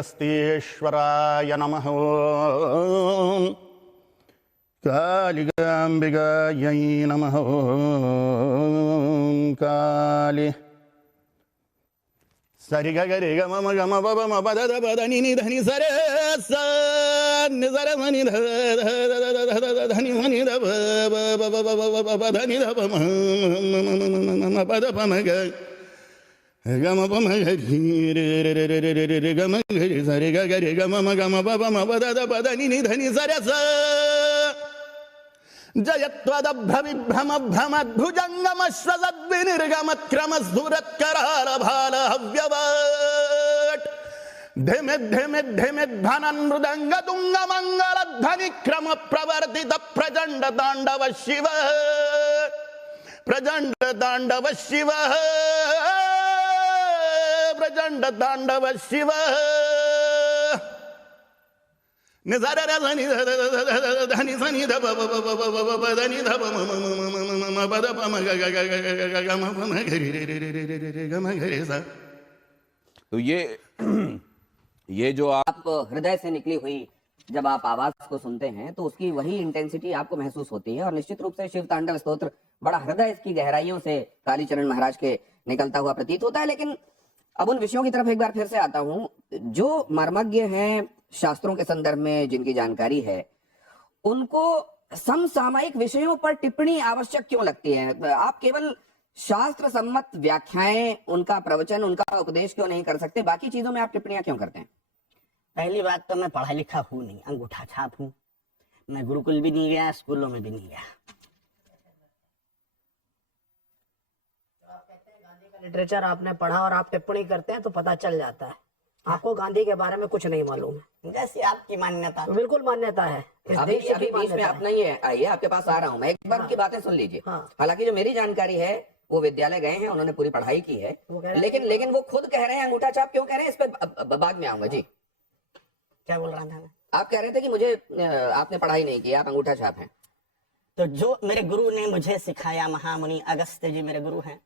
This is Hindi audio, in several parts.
अगस्त्येश्वराय नमः। कालिकाम्बिकायै नमः। काली सरि ग रे ग म ग म प प म प द द प द नि नि ध नि स रे स नि स रे म नि ध ध नि म नि ध प प प प प प ध नि ध प म म प द प म ग ग म प म ग रि रे रे रे रे रे रे ग म ग रि स रे ग ग रे ग म ग म प प म प द द प द नि नि ध नि स रे स जयत्वदभ्रमभ्रमद्भुजङ्गमश्वसद्विनिर्गमत्क्रमस्फुरत्करालभालहव्यवट् धिमिद्धिमिद्धिमिद्भनन्मृदङ्गतुङ्गमङ्गलध्वनिक्रमप्रवर्तित प्रचण्ड ताण्डव शिव निजारा धनी धनी धनी ध प प प प प प धनी ध प म म म म म म प द प म ग ग ग ग ग ग म प म ग रे रे रे रे रे रे ग म ग रे सा। तो ये जो आप हृदय से निकली हुई जब आप आवाज को सुनते हैं तो उसकी वही इंटेंसिटी आपको महसूस होती है। और निश्चित रूप से शिव तांडव स्तोत्र बड़ा हृदय की गहराइयों से कालीचरण महाराज के निकलता हुआ प्रतीत होता है। लेकिन अब उन विषयों की तरफ एक बार फिर से आता हूं। जो मर्मज्ञ हैं शास्त्रों के संदर्भ में, जिनकी जानकारी है, उनको समसामयिक विषयों पर टिप्पणी आवश्यक क्यों लगती है? आप केवल शास्त्र सम्मत व्याख्याएं, उनका प्रवचन, उनका उपदेश क्यों नहीं कर सकते? बाकी चीजों में आप टिप्पणियां क्यों करते हैं? पहली बात तो मैं पढ़ा लिखा हूं नहीं, अंगूठा छाप हूं। मैं गुरुकुल भी नहीं गया, स्कूलों में भी नहीं गया। लिटरेचर आपने पढ़ा और आप टिप्पणी करते हैं तो पता चल जाता है। आपको गांधी के बारे में कुछ नहीं मालूम है, जैसी आपकी मान्यता। तो बिल्कुल मान्यता है। अभी बीच में आप नहीं है, आइए आपके पास आ रहा हूं मैं, एक बार उनकी बातें सुन लीजिए। हालांकि जो मेरी जानकारी है, वो विद्यालय गए हैं, उन्होंने पूरी पढ़ाई की है, लेकिन वो खुद कह रहे हैं अंगूठा छाप क्यों कह रहे हैं, इस पर बाद में आऊंगा। जी क्या बोल रहा था मैं? आप कह रहे थे कि मुझे आपने पढ़ाई नहीं की, आप अंगूठा छाप हैं। तो जो मेरे गुरु ने मुझे सिखाया, महामुनि अगस्त्य जी मेरे गुरु हैं,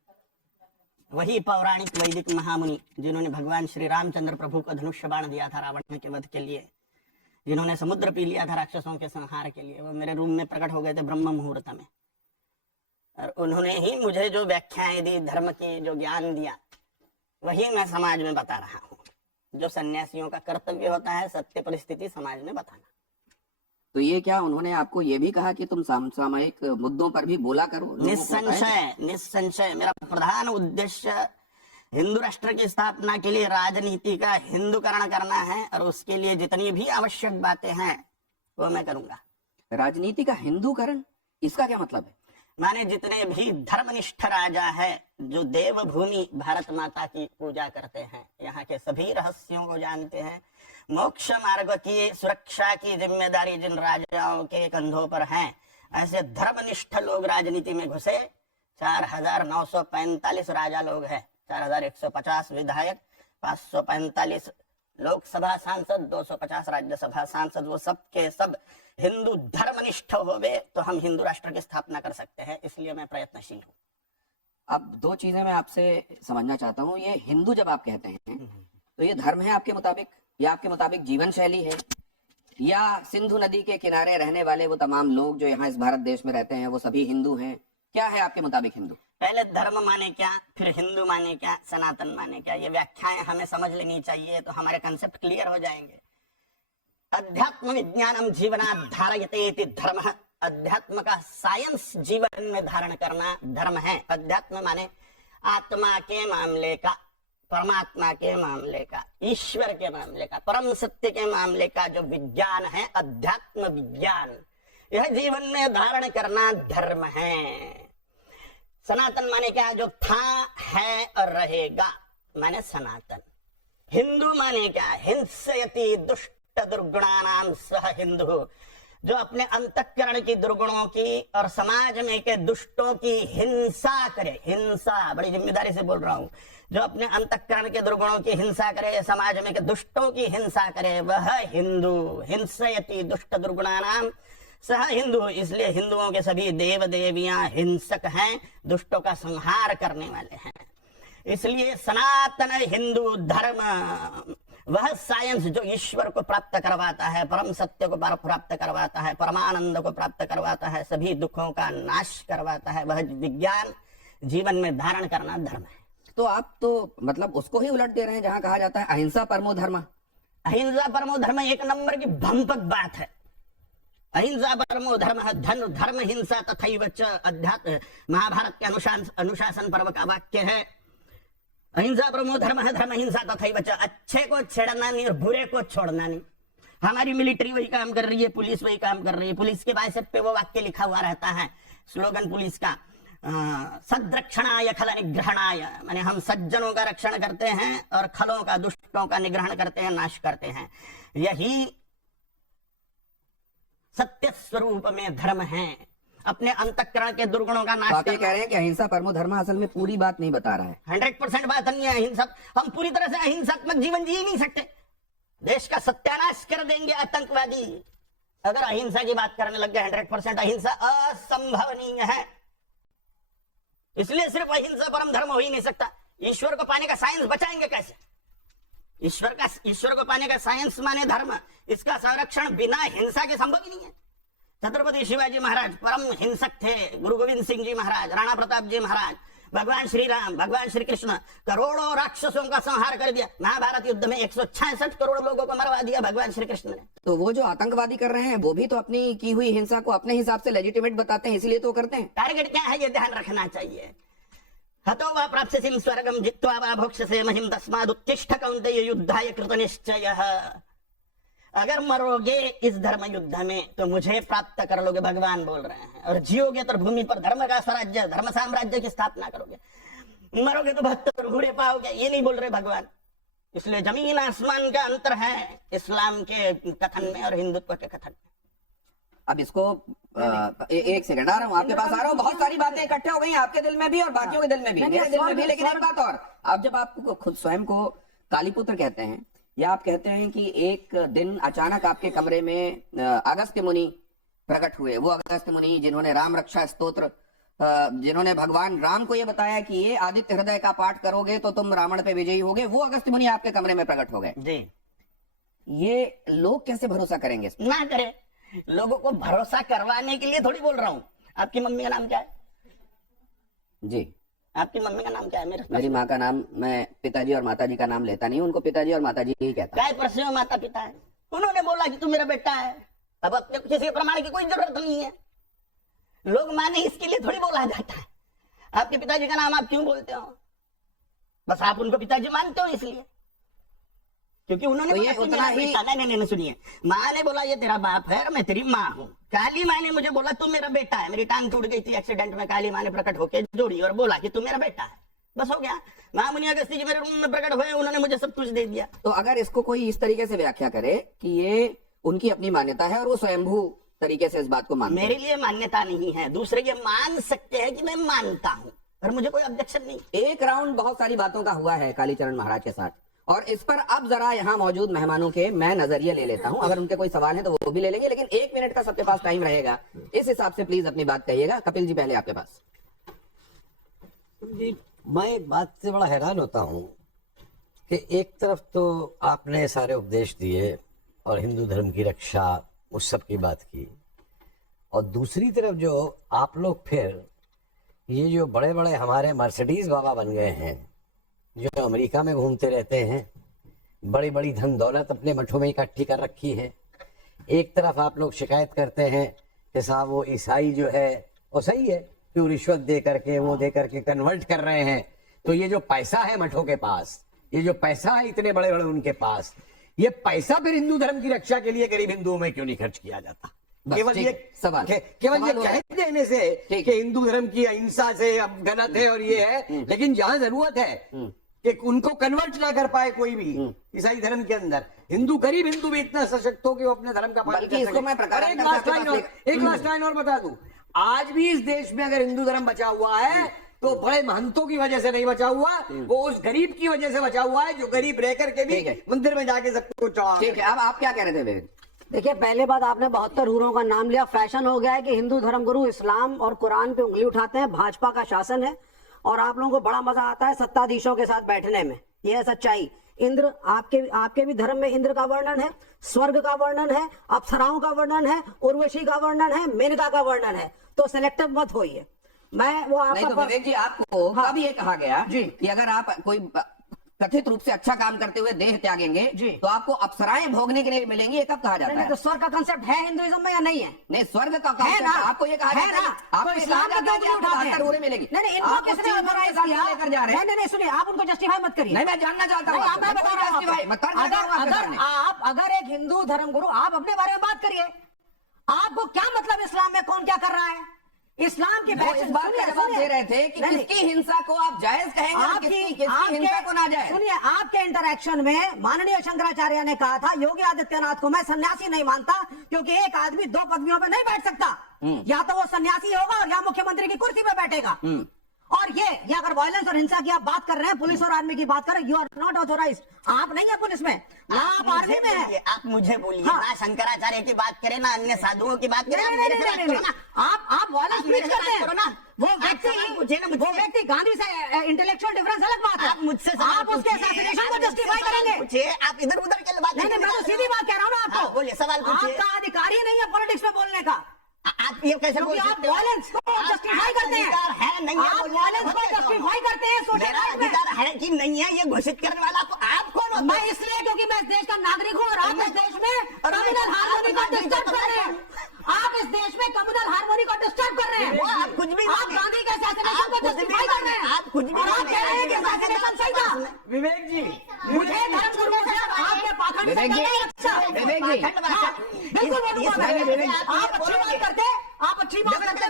वही पौराणिक वैदिक महामुनि जिन्होंने भगवान श्री रामचंद्र प्रभु को धनुष्य बाण दिया था रावण के वध के लिए, जिन्होंने समुद्र पी लिया था राक्षसों के संहार के लिए, वो मेरे रूम में प्रकट हो गए थे ब्रह्म मुहूर्त में। और उन्होंने ही मुझे जो व्याख्याएं दी, धर्म की जो ज्ञान दिया, वही मैं समाज में बता रहा हूँ। जो सन्यासियों का कर्तव्य होता है, सत्य परिस्थिति समाज में बताना। तो ये क्या उन्होंने आपको ये भी कहा कि तुम सामयिक मुद्दों पर भी बोला करो? निस्संशय मेरा प्रधान उद्देश्य हिंदू राष्ट्र की स्थापना के लिए राजनीति का हिंदूकरण करना है, और उसके लिए जितनी भी आवश्यक बातें हैं वो मैं करूंगा। राजनीति का हिंदूकरण, इसका क्या मतलब है? माने जितने भी धर्मनिष्ठ राजा है, जो देवभूमि भारत माता की पूजा करते हैं, यहाँ के सभी रहस्यों को जानते हैं, मोक्ष मार्ग की सुरक्षा की जिम्मेदारी जिन राजाओं के कंधों पर है, ऐसे धर्मनिष्ठ लोग राजनीति में घुसे। 4945 राजा लोग हैं, 4150 विधायक, 545 लोकसभा सांसद, 250 राज्यसभा सांसद, वो सब के सब हिंदू धर्मनिष्ठ होवे तो हम हिंदू राष्ट्र की स्थापना कर सकते हैं। इसलिए मैं प्रयत्नशील हूँ। अब दो चीजें मैं आपसे समझना चाहता हूँ। ये हिंदू जब आप कहते हैं तो ये धर्म है आपके मुताबिक, या आपके मुताबिक जीवन शैली है, या सिंधु नदी के किनारे रहने वाले वो तमाम लोग जो यहाँ इस भारत देश में रहते हैं वो सभी हिंदू हैं? क्या है आपके मुताबिक हिंदू? पहले धर्म माने क्या, फिर हिंदू माने क्या, सनातन माने क्या, ये व्याख्याएं हमें समझ लेनी चाहिए, तो हमारे कंसेप्ट क्लियर हो जाएंगे। अध्यात्म विज्ञानम जीवनात् धारयते इति धर्मः। अध्यात्म का साइंस जीवन में धारण करना धर्म है। अध्यात्म माने आत्मा के मामले का, परमात्मा के मामले का, ईश्वर के मामले का, परम सत्य के मामले का जो विज्ञान है, अध्यात्म विज्ञान, यह जीवन में धारण करना धर्म है। सनातन माने क्या, जो था, है और रहेगा, माने सनातन। हिंदू माने क्या, हिंसयति दुष्ट दुर्गुणानाम सह हिंदू, जो अपने अंतःकरण की दुर्गुणों की और समाज में के दुष्टों की हिंसा करे। हिंसा, बड़ी जिम्मेदारी से बोल रहा हूं। जो अपने अंतःकरण के दुर्गुणों की हिंसा करे, समाज में के दुष्टों की हिंसा करे, वह हिंदू। हिंसयति दुष्ट दुर्गुणानाम सह हिंदू। इसलिए हिंदुओं के सभी देव देवियां हिंसक हैं, दुष्टों का संहार करने वाले हैं। इसलिए सनातन हिंदू धर्म वह साइंस जो ईश्वर को प्राप्त करवाता है, परम सत्य को प्राप्त करवाता है, परमानंद को प्राप्त करवाता है, सभी दुखों का नाश करवाता है, वह विज्ञान जीवन में धारण करना धर्म है। तो आप तो मतलब उसको ही उलट दे रहे हैं जहां कहा जाता है अहिंसा परमो धर्म। अहिंसा परमो धर्म एक नंबर की भंपक बात है। अहिंसा परमो धर्म है, धन धर्म हिंसा तथैव च, अध्यात्म महाभारत के अनुशासन पर्व का वाक्य है। अहिंसा परमो धर्म है, धर्म हिंसा तथैव च। अच्छे को छेड़ना नहीं और बुरे को छोड़ना नहीं। हमारी मिलिट्री वही काम कर रही है, पुलिस वही काम कर रही है। पुलिस के बाइसेप पे वो वाक्य लिखा हुआ रहता है, स्लोगन पुलिस का, सद्रक्षणाय खल निग्रहणाय, माने हम सज्जनों का रक्षण करते हैं और खलों का, दुष्टों का निग्रहण करते हैं, नाश करते हैं। यही सत्य स्वरूप में धर्म है, अपने अंतःकरण के दुर्गुणों का नाश। आप ये कह रहे हैं कि अहिंसा परमो धर्म असल में पूरी बात नहीं बता रहा है। 100% बात नहीं है अहिंसक। हम पूरी तरह से अहिंसात्मक जीवन जी नहीं सकते, देश का सत्यानाश कर देंगे आतंकवादी अगर अहिंसा की बात करने लग गए। 100% अहिंसा असंभवनीय है, इसलिए सिर्फ अहिंसा परम धर्म हो ही नहीं सकता। ईश्वर को पाने का साइंस बचाएंगे कैसे? ईश्वर को पाने का साइंस माने धर्म, इसका संरक्षण बिना हिंसा के संभव ही नहीं है। छत्रपति शिवाजी महाराज परम हिंसक थे, गुरु गोविंद सिंह जी महाराज, राणा प्रताप जी महाराज, भगवान श्री राम, भगवान श्री कृष्ण, करोड़ों राक्षसों का संहार कर दिया। महाभारत युद्ध में 166 करोड़ लोगों को मरवा दिया भगवान श्री कृष्ण ने। तो वो जो आतंकवादी कर रहे हैं वो भी तो अपनी की हुई हिंसा को अपने हिसाब से लेजिटिमेट बताते हैं, इसलिए तो करते हैं। टारगेट क्या है ये ध्यान रखना चाहिए। हतो वा प्राप्स्यसि स्वर्गं जित्वा वा भोक्ष्यसे महिं तस्मादुत्तिष्ठ कौन्तेय युद्धाय कृतनिश्चयः। अगर मरोगे इस धर्म युद्ध में तो मुझे प्राप्त कर लोगे, भगवान बोल रहे हैं, और जियोगे तो भूमि पर धर्म का स्वराज्य, धर्म साम्राज्य की स्थापना करोगे। मरोगे तो 72 घोड़े पाओगे, ये नहीं बोल रहे भगवान। इसलिए जमीन आसमान का अंतर है इस्लाम के कथन में और हिंदुत्व के कथन में। अब इसको एक सेकंड आ रहा हूँ, आपके पास आ रहा हूँ। बहुत सारी बातें इकट्ठे हो गई हैं आपके दिल में भी और बाकियों के दिल में भी, मेरे दिल में भी। लेकिन एक बात और, आप जब आपको खुद स्वयं को कालीपुत्र कहते हैं या आप कहते हैं कि एक दिन अचानक आपके कमरे में अगस्त्य मुनि प्रकट हुए, वो अगस्त्य मुनि जिन्होंने राम रक्षा स्तोत्र, जिन्होंने भगवान राम को ये बताया कि ये आदित्य हृदय का पाठ करोगे तो तुम रावण पे विजयी होगे, वो अगस्त्य मुनि आपके कमरे में प्रकट हो गए जी। ये लोग कैसे भरोसा करेंगे? ना करें, लोगों को भरोसा करवाने के लिए थोड़ी बोल रहा हूँ। आपकी मम्मी का नाम क्या है? जी, आपकी मम्मी का नाम क्या है? मेरी माँ का नाम, मैं पिताजी और माताजी का नाम लेता नहीं, उनको पिताजी और माताजी ही कहता। काय परसे माता पिता है, उन्होंने बोला कि तू मेरा बेटा है। अब अपने किसी के प्रमाण की कोई जरूरत नहीं है, लोग माने इसके लिए थोड़ी बोला जाता है। आपके पिताजी का नाम आप क्यों बोलते हो? बस आप उनको पिताजी मानते हो इसलिए, क्योंकि उन्होंने तो बोला ये कि उतना मेरा ही बेटा। नहीं, सुनिए, माँ ने बोला ये तेरा बाप है और मैं तेरी माँ हूँ। काली माँ ने मुझे बोला तू मेरा बेटा है, मेरी टांग टूट गई थी एक्सीडेंट में, काली माँ ने प्रकट होकर जोड़ी और बोला कि तू मेरा बेटा है, बस हो गया। महामुनि अगस्त्य जी मेरे रूम में प्रकट हुए, उन्होंने मुझे सब कुछ दे दिया। तो अगर इसको कोई इस तरीके से व्याख्या करे कि ये उनकी अपनी मान्यता है और वो स्वयंभू तरीके से इस बात को मानते हैं। मेरे लिए मान्यता नहीं है, दूसरे ये मान सकते हैं कि मैं मानता हूँ और मुझे कोई ऑब्जेक्शन नहीं। एक राउंड बहुत सारी बातों का हुआ है कालीचरण महाराज के साथ, और इस पर अब जरा यहाँ मौजूद मेहमानों के मैं नजरिए ले लेता हूँ। अगर उनके कोई सवाल है तो वो भी ले लेंगे, लेकिन 1 मिनट का सबके पास टाइम रहेगा, इस हिसाब से प्लीज अपनी बात कहिएगा। कपिल जी पहले आपके पास। जी, मैं एक बात से बड़ा हैरान होता हूँ कि एक तरफ तो आपने सारे उपदेश दिए और हिंदू धर्म की रक्षा उस सब की बात की, और दूसरी तरफ जो आप लोग फिर ये जो बड़े बड़े हमारे मर्सिडीज बाबा बन गए हैं, जो अमेरिका में घूमते रहते हैं, बड़ी बड़ी धन दौलत अपने मठों में इकट्ठी कर रखी है। एक तरफ आप लोग शिकायत करते हैं कि साहब वो ईसाई जो है वो सही है कि वो रिश्वत दे करके वो दे करके कन्वर्ट कर रहे हैं, तो ये जो पैसा है मठों के पास, ये जो पैसा है इतने बड़े बड़े उनके पास, ये पैसा फिर हिंदू धर्म की रक्षा के लिए गरीब हिंदुओं में क्यों नहीं खर्च किया जाता? केवल ये सवाल, केवल ये कह देने से कि हिंदू धर्म की अहिंसा से अब गलत है और ये है, लेकिन जहां जरूरत है कि उनको कन्वर्ट ना कर पाए कोई भी ईसाई धर्म के अंदर, हिंदू गरीब हिंदू भी इतना सशक्त हो कि वो अपने धर्म का पालन कर सके। एक लास्ट लाइन और बता दूं, आज भी इस देश में अगर हिंदू धर्म बचा हुआ है तो बड़े महंतों की वजह से नहीं बचा हुआ, वो उस गरीब की वजह से बचा हुआ है जो गरीब रह करके भी मंदिर में जाके सबको चढ़ा। ठीक है, अब आप क्या कह रहे थे विवेक? देखिए, पहले बात आपने 72 हूरों का नाम लिया। फैशन हो गया है कि हिंदू धर्मगुरु इस्लाम और कुरान पे उंगली उठाते हैं। भाजपा का शासन है और आप लोगों को बड़ा मजा आता है सत्ताधीशों के साथ बैठने में। ये है सच्चाई। इंद्र, आपके भी धर्म में इंद्र का वर्णन है, स्वर्ग का वर्णन है, अप्सराओं का वर्णन है, उर्वशी का वर्णन है, मेनका का वर्णन है। तो सिलेक्टिव मत होइए। मैं वो नहीं तो विवेक जी, आपको कब ये कहा गया जी कि अगर आप कोई कथित रूप से अच्छा काम करते हुए देह त्यागेंगे जी तो आपको अप्सराएं भोगने के लिए मिलेंगी? ये कब कहा जाता है? तो स्वर्ग का कंसेप्ट है हिंदुइज्म में या नहीं है? नहीं, स्वर्ग का है कंसेप्ट ना, आपको ये कहा है जाता ना, है, आपको तो ये इस्लाम कहा का जाता है कि क्यों आपको उठाते हैं? 72 उरे मिलेगी। नहीं नहीं, इनको आप किसने उस चीज ऑथराइज को किया? लेकर जा रहे हैं। नहीं नहीं, सुनिए, आप उनको जस्टिफाई मत करिए। नहीं, मैं जानना चाहता हूँ। नहीं, मैं बता रहा हूँ justify- मैं करना चाहता हूँ आपके सामने। अगर एक हिंदू धर्मगुरु, आप अपने बारे में बात करिए। आपको क्या मतलब इस्लाम में कौन क्या कर रहा है? इस्लाम की वो इस बात का जवाब दे रहे थे कि नहीं, किसकी हिंसा को आप जायज कहेंगे और किसकी हिंसा को ना जायज। सुनिए, आपके इंटरैक्शन में माननीय शंकराचार्य ने कहा था योगी आदित्यनाथ को मैं सन्यासी नहीं मानता, क्योंकि एक आदमी दो पदवियों पर नहीं बैठ सकता। या तो वो सन्यासी होगा और या मुख्यमंत्री की कुर्सी पे बैठेगा। और ये अगर वायलेंस और हिंसा की आप बात कर रहे हैं, पुलिस और आर्मी की बात कर रहे हैं, यू आर नॉट ऑथोराइज्ड। आप नहीं है पुलिस में, ना आप आर्मी में है। आप मुझे बोलिए, हाँ। ना शंकराचार्य की बात करें, ना अन्य साधुओं की बात करें, आप मेरे से बात करो ना। आप वायलेंस आप मेरे प्रीच से करते बात हैं करो ना। वो आप व्यक्ति, सवाल पूछिए ना मुझसे। वो व्यक्ति गांधी से इंटेलेक्चुअल डिफरेंस अलग बात है। आप मुझसे सवाल आप उसके पूछिए, असैसिनेशन आप को मुझसे जस्टिफाई सवाल करेंगे? पूछिए, आप इधर उधर के बात नहीं, मैं तो सीधी बात कह रहा हूँ ना आपको। बोलिए, सवाल पूछिए। आपका अधिकार ही नहीं है पॉलिटिक्स में बोलने का, आप ये कैसे बोल क्योंकि आप सकते हो? वायलेंस को जस्टिफाई करते हैं। अधिकार है नहीं है आप बोलने वायलेंस का, को बोलिए तो। जस्टिफाई करते हैं सोशल मेरा लाइफ में। अधिकार है कि नहीं है ये घोषित करने वाला आप कौन होते मैं इसलिए क्योंकि मैं इस देश का नागरिक हूँ और आप इस देश में कम्युनल हार्मोनी को डिस्टर्ब कर रहे हैं। आप इस देश में कम्युनल हार्मोनी को डिस्टर्ब कर रहे हैं। वो आप कुछ भी आप माने। गांधी के असैसिनेशन को आप कुछ भी जस्टिफाई कर रहे हैं। माने। आप कुछ भी और आप माने। कह रहे हैं कि असैसिनेशन सही था। विवेक जी, मुझे धर्मगुरुओं से आपके पाखंड से विवेक जी, नहीं अच्छा। विवेक जी, हाँ, बिल्कुल बोलूंगा मैं। आप अच्छी बात करते, आप अच्छी बात करते,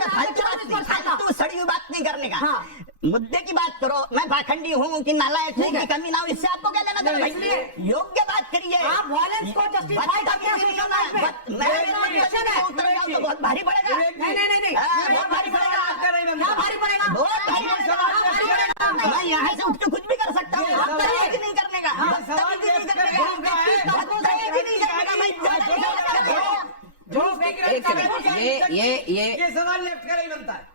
फालतू सड़ी हुई बात नहीं करने का। हाँ। मुद्दे की बात करो। मैं पाखंडी हूँ कि नालायक हूँ कि कमी ना हो, इससे आपको क्या लेना देना भाई? इसलिए योग्य बात करिए। आप वायलेंस को जस्टिफाई करते हैं सोशल लाइफ में। मैं उतर जाऊँ तो बहुत भारी पड़ेगा। नहीं बहुत भारी पड़ेगा। क्या भारी पड़ेगा? बहुत भारी पड़ेगा। मैं यहाँ से उठ के कुछ भी कर सकता हूँ। बदतमीजी नहीं करने का। बदतमीजी नहीं करने का। बदतमीजी नहीं करने का। एक सेकंड, ये सवाल लेफ्ट का नहीं बनता है।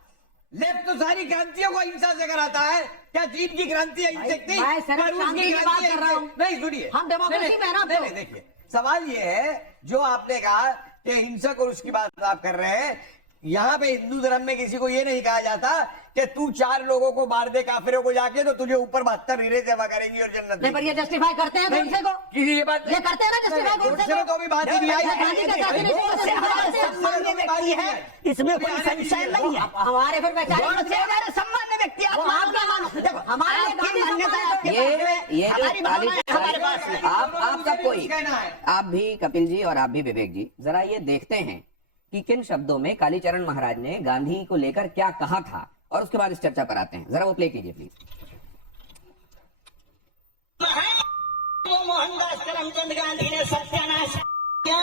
लेफ्ट तो सारी क्रांतियों को हिंसा से कराता है। क्या चीन की क्रांति अहिंसक थी? मैं सिर्फ क्या रूस शांति की बात कर रहा हूँ। नहीं, सुनिए, हम डेमोक्रेसी में हैं ना, नहीं, देखिए, सवाल ये है जो आपने कहा कि हिंसक और उसकी बात आप कर रहे हैं। यहाँ पे हिंदू धर्म में किसी को ये नहीं कहा जाता कि तू 4 लोगों को मार दे काफिरों को जाके तो तुझे ऊपर 72 हीरे सेवा करेंगी और जन्नत नहीं, पर ये देगी। जस्टिफाई करते हैं गोडसे को। किसी ये बात ये करते हैं ना जस्टिफाई गोडसे को। तो भी बात ही नहीं आई। गांधी के सामान्य व्यक्ति है, इसमें कोई संशय नहीं है। हमारे फिर हमारे सामान्य व्यक्ति आप आपका मानो। देखो, हमारे लिए आपकी गांधी मान्यता सम्मान आपके ये पास है, ये हमारी जो भावना है हमारे पास है। आप सब कोई, कहना है। आप भी कपिल जी और आप भी विवेक जी, जरा ये देखते हैं कि किन शब्दों में कालीचरण महाराज ने गांधी को लेकर क्या कहा था और उसके बाद इस चर्चा पर आते हैं। जरा वो प्ले कीजिए प्लीज। वो मोहनदास करमचंद गांधी ने सत्यानाश किया।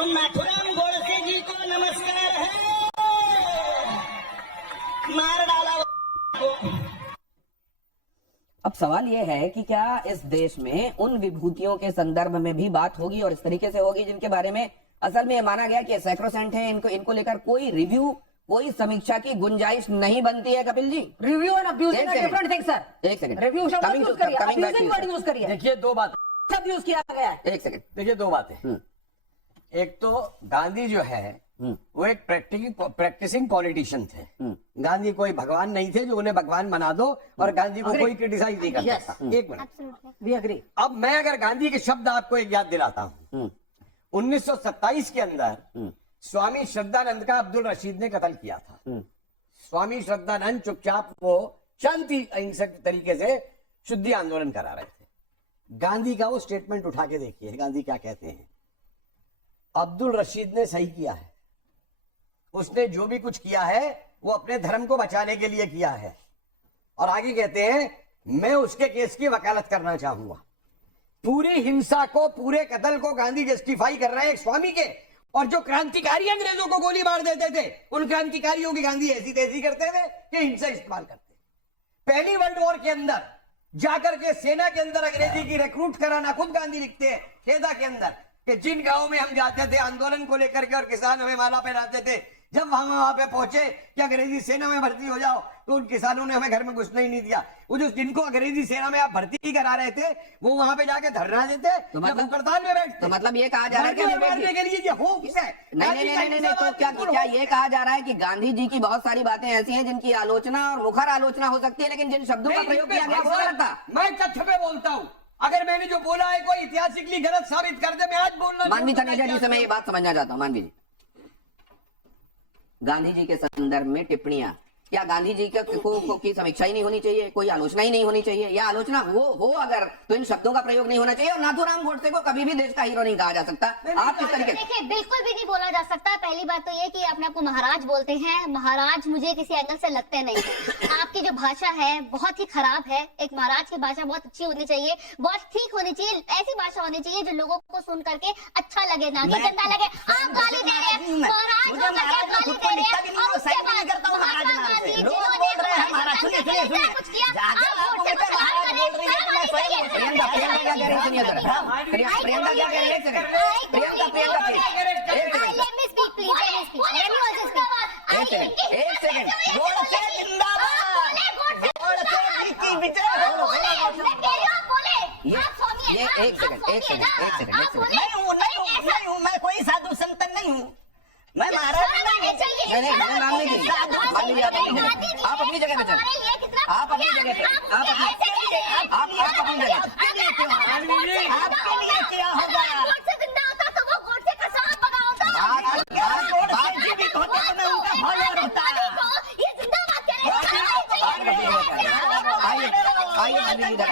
उन नाथुराम गोडसे जी को नमस्कार है, मार डाला वो। अब सवाल यह है कि क्या इस देश में उन विभूतियों के संदर्भ में भी बात होगी और इस तरीके से होगी जिनके बारे में असल में माना गया कि सैक्रोसेंट है, इनको लेकर कोई रिव्यू, कोई समीक्षा की गुंजाइश नहीं बनती है? Kapil ji, review and abusing एक आर सेकंड। Different thing sir. एक सेकंड, रिव्यू शब्द Coming यूज to- करिए, coming back abusing to word use करिए। देखिए दो बात, शब्द यूज किया गया है। एक सेकंड। देखिए दो बातें। एक तो गांधी जो है वो एक प्रैक्टिसिंग पॉलिटिशियन थे। गांधी कोई भगवान नहीं थे जो उन्हें भगवान बना दो और गांधी को कोई क्रिटिसाइज नहीं कर Yes. सकता। एक मिनट, वी एग्री। अब मैं अगर गांधी के शब्द आपको एक याद दिलाता हूं, 1927 के अंदर स्वामी श्रद्धानंद का अब्दुल रशीद ने कत्ल किया था। स्वामी श्रद्धानंद चुपचाप वो शांति अहिंसक तरीके से शुद्धि आंदोलन करा रहे थे। गांधी का वो स्टेटमेंट उठा के देखिए, गांधी क्या कहते हैं। अब्दुल रशीद ने सही किया है, उसने जो भी कुछ किया है वो अपने धर्म को बचाने के लिए किया है। और आगे कहते हैं मैं उसके केस की वकालत करना चाहूंगा। पूरी हिंसा को, पूरे कत्ल को गांधी जस्टिफाई कर रहे हैं एक स्वामी के। और जो क्रांतिकारी अंग्रेजों को गोली मार देते थे उन क्रांतिकारियों की गांधी ऐसी तैसी करते थे कि हिंसा इस्तेमाल करते। पहली वर्ल्ड वॉर के अंदर जाकर के सेना के अंदर अंग्रेजी की रिक्रूट कराना, खुद गांधी लिखते हैं खेदा के अंदर कि जिन गांवों में हम जाते थे आंदोलन को लेकर के और किसान हमें माला पहनाते थे, जब वहां पे पहुंचे कि अंग्रेजी सेना में भर्ती हो जाओ, तो उन किसानों ने हमें घर में घुसने ही नहीं दिया। वो जो जिनको अंग्रेजी सेना में आप भर्ती करा रहे थे, वो वहां पे जाके धरना देते, तो मतलब- हड़ताल में बैठते। तो मतलब ये कहा जा रहा है कि मारने के लिए ये हो किस है? नहीं, तो क्या ये कहा जा रहा है कि गांधी जी की बहुत सारी बातें ऐसी हैं जिनकी आलोचना और मुखर आलोचना हो सकती है, लेकिन जिन शब्दों का प्रयोग किया गया वो गलत था। मैं तथ्य पे बोलता हूँ। अगर मैंने जो बोला है कोई ऐतिहासिकली गलत साबित कर दे, मैं आज बोलना मानवी तनेजा जी से मैं ये बात समझना चाहता हूँ। मानवी जी, गांधी जी के संदर्भ में टिप्पणियां, क्या गांधी जी की समीक्षा ही नहीं होनी चाहिए, कोई आलोचना ही नहीं होनी चाहिए, या आलोचना हो अगर तो इन शब्दों का प्रयोग नहीं होना चाहिए? और नाथूराम गोडसे को कभी भी देश का हीरो नहीं कहा जा सकता। आप किस तरीके देखिए, बिल्कुल भी नहीं बोला जा सकता। पहली बात तो ये कि अपने आपको महाराज बोलते हैं। महाराज मुझे किसी एंगल से लगते नहीं है। आपकी जो भाषा है बहुत ही खराब है। एक महाराज की भाषा बहुत अच्छी होनी चाहिए, बहुत ठीक होनी चाहिए, ऐसी भाषा होनी चाहिए जो लोगों को सुन करके अच्छा लगे, ना कि गंदा लगे। आप गाली दे रहे हैं, महाराज होकर के गाली दे रहे हैं, और उसके बाद महात्मा गांधी जिन्होंने कुछ किया, आप वोट से कुछ बात कर रहे हैं। प्रियंका क्या कह रही है? सुनिए जरा। प्रियंका क्या कह रही है? एक second, Priyanka Let me speak, please. Let me speak. Let me also speak. एक सेकंड। गोडसे जिंदाबाद, गोडसे की विजय हो। ये एक सेकंड। नहीं हूँ, मैं कोई साधु संत नहीं हूँ, मैं महाराज नहीं, मानवी जी, आप अपनी जगह पे चलें। आप अपनी जगह पे, आप अपनी जगह पे। आपके लिए क्या होगा? गोडसे जीवित होते तो मैं उनका फॉलोअर होता। आइए मानवी जी इधर